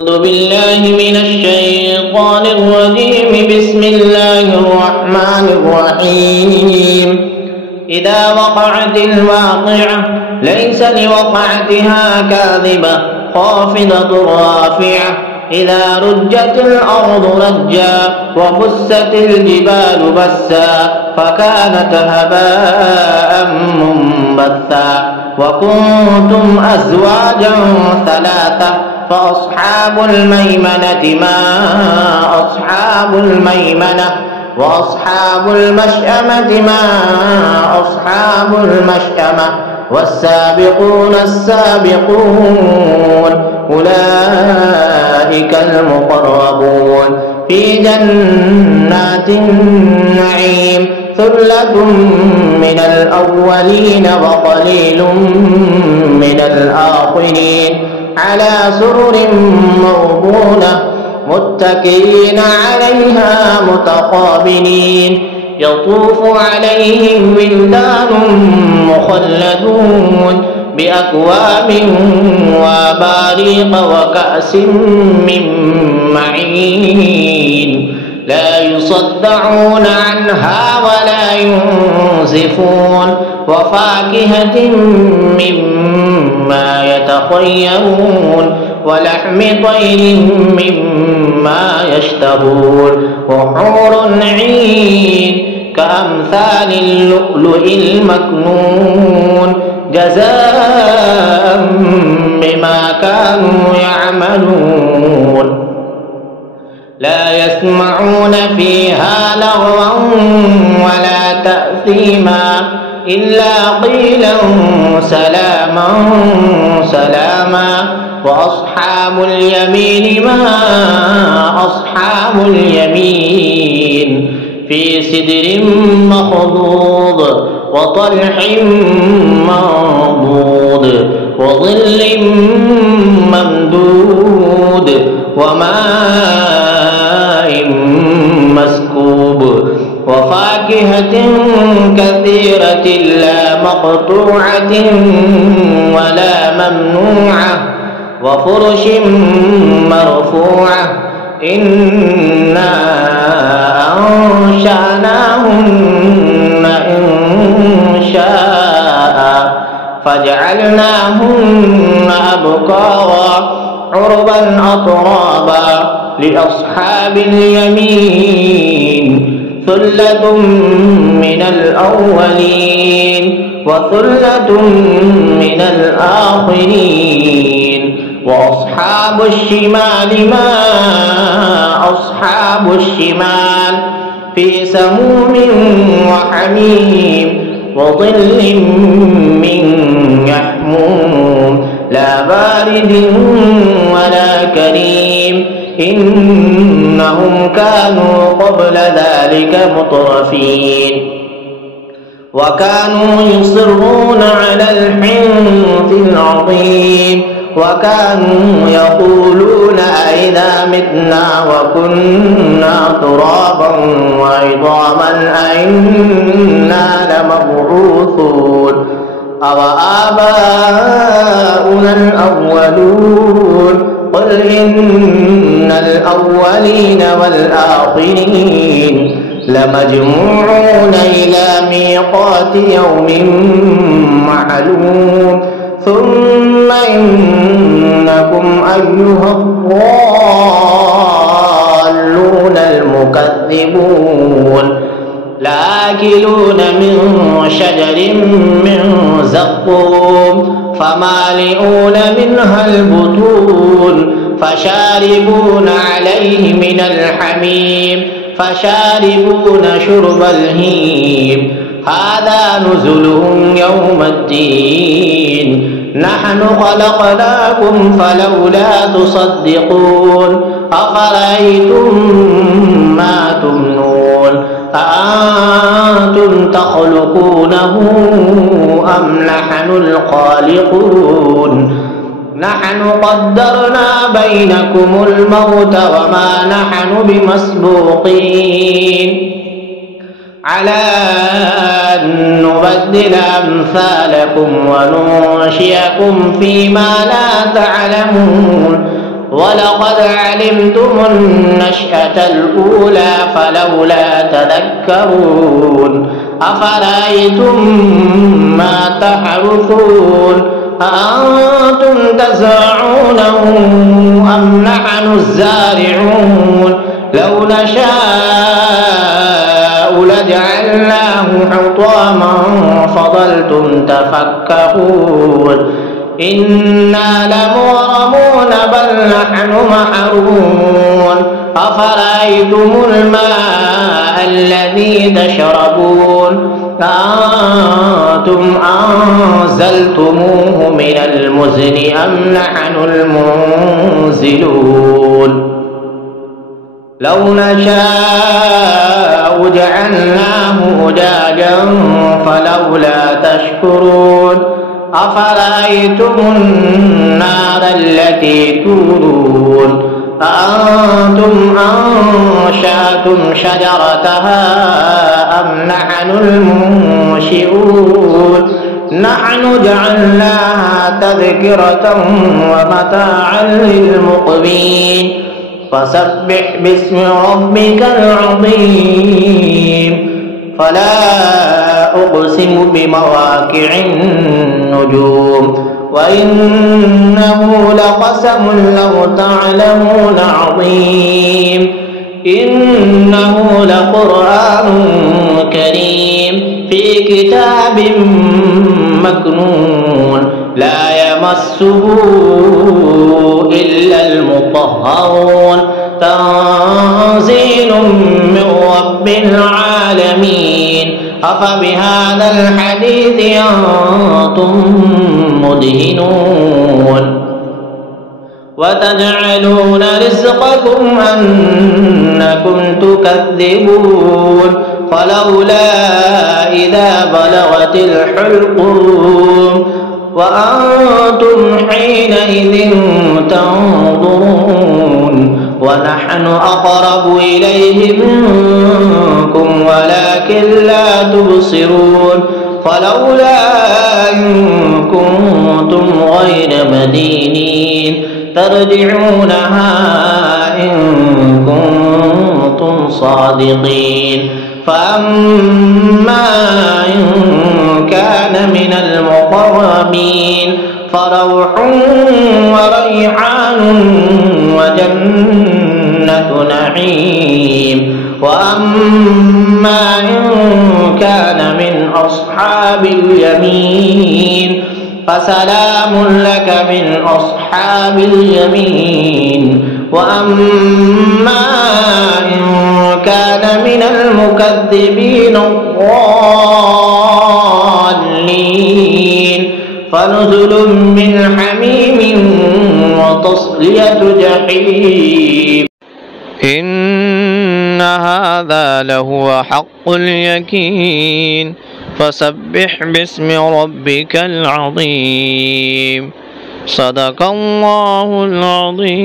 أعوذ بالله من الشيطان الرجيم. بسم الله الرحمن الرحيم. إذا وقعت الواقعة ليس لوقعتها كاذبة خافضة رافعة. إذا رجت الأرض رجا وبست الجبال بسا فكانت هباء منبثا. وكنتم أزواجا ثلاثة فأصحاب الميمنة ما أصحاب الميمنة وأصحاب المشأمة ما أصحاب المشأمة والسابقون السابقون أولئك المقربون في جنات النعيم. ثلة من الأولين وقليل من الآخرين على سرر موضونة متكئين عليها متقابلين. يطوف عليهم ولدان مخلدون بأكواب وأباريق وكأس من معين لا يصدعون عنها ولا ينزفون. وفاكهة مما يتخيرون ولحم طير مما يشتهون. وحور عين كأمثال اللؤلؤ المكنون جزاء بما كانوا يعملون. لا يسمعون فيها لغوا ولا تأثيما إلا قيلا سلاما سلاما. وأصحاب اليمين ما أصحاب اليمين في سدر مخضود وطلح منضود وظل ممدود وماء مسكوب وفاكهة كثيرة لا مقطوعة ولا ممنوعة وفرش مرفوعة. إنا أنشأناهن إنشاء فجعلناهن أبكارا عربا أترابا لأصحاب اليمين. ثلة من الأولين وثلة من الآخرين. وأصحاب الشمال ما أصحاب الشمال في سموم وحميم وظل من يحموم لا بارد ولا كريم. إنهم كانوا قبل ذلك مترفين وكانوا يصرون على الحنث العظيم. وكانوا يقولون أئذا متنا وكنا ترابا وعظاما أئنا لمبعوثون أوآباؤنا الأولون قل إن الأولين والآخرين لمجموعون إلى ميقات يوم معلوم. ثم إنكم أيها الضالون المكذبون لآكلون من شجر من زقوم فمالئون منها البطون فشاربون عليه من الحميم فشاربون شرب الهيم. هذا نزلهم يوم الدين. نحن خلقناكم فلولا تصدقون. أفرأيتم ما تمنون أأنتم تخلقونه أم نحن الخالقون. نحن قدرنا بينكم الموت وما نحن بمسبوقين على أن نبدل أمثالكم وننشئكم فيما لا تعلمون ولقد علمتم النشأة الأولى فلولا تذكرون أفرأيتم ما تحرثون أأنتم تزرعونه أم نحن الزارعون لو نشاء لجعلناه حطاما فظلتم تفكهون إنا لمغرمون بل نحن محرومون أفرأيتم الماء الذي تشربون أأنتم أنزلتموه من المزن أم نحن المنزلون لو نشاء جعلناه أجاجا فلولا تشكرون أفرأيتم النار التي تورون أأنتم أنشأتم شجرتها أم نحن المنشئون نحن جعلناها تذكرة ومتاعا للمقوين فسبح باسم ربك العظيم فلا أقسم بمواقع النجوم وإنه لقسم لو تعلمون عظيم إنه لقرآن كريم في كتاب مكنون لا يمسه إلا المطهرون تنزيل من رب العالمين أفبهذا الحديث أنتم مدهنون وتجعلون رزقكم أنكم تكذبون فلولا إذا بلغت الحلقوم وأنتم حينئذ تنظرون ونحن أقرب إليه منكم ولكن لا تبصرون فلولا إن كنتم غير مدينين ترجعونها إن كنتم صادقين فأما إن كان من المقربين فروح وريحان وجنة نعيم وأما إن كان من أصحاب اليمين فسلام لك من أصحاب اليمين وأما إن كان من المكذبين الضالين فنزل من حميم وتصلية جحيم إن هذا لهو حق اليقين فسبح باسم ربك العظيم صدق الله العظيم.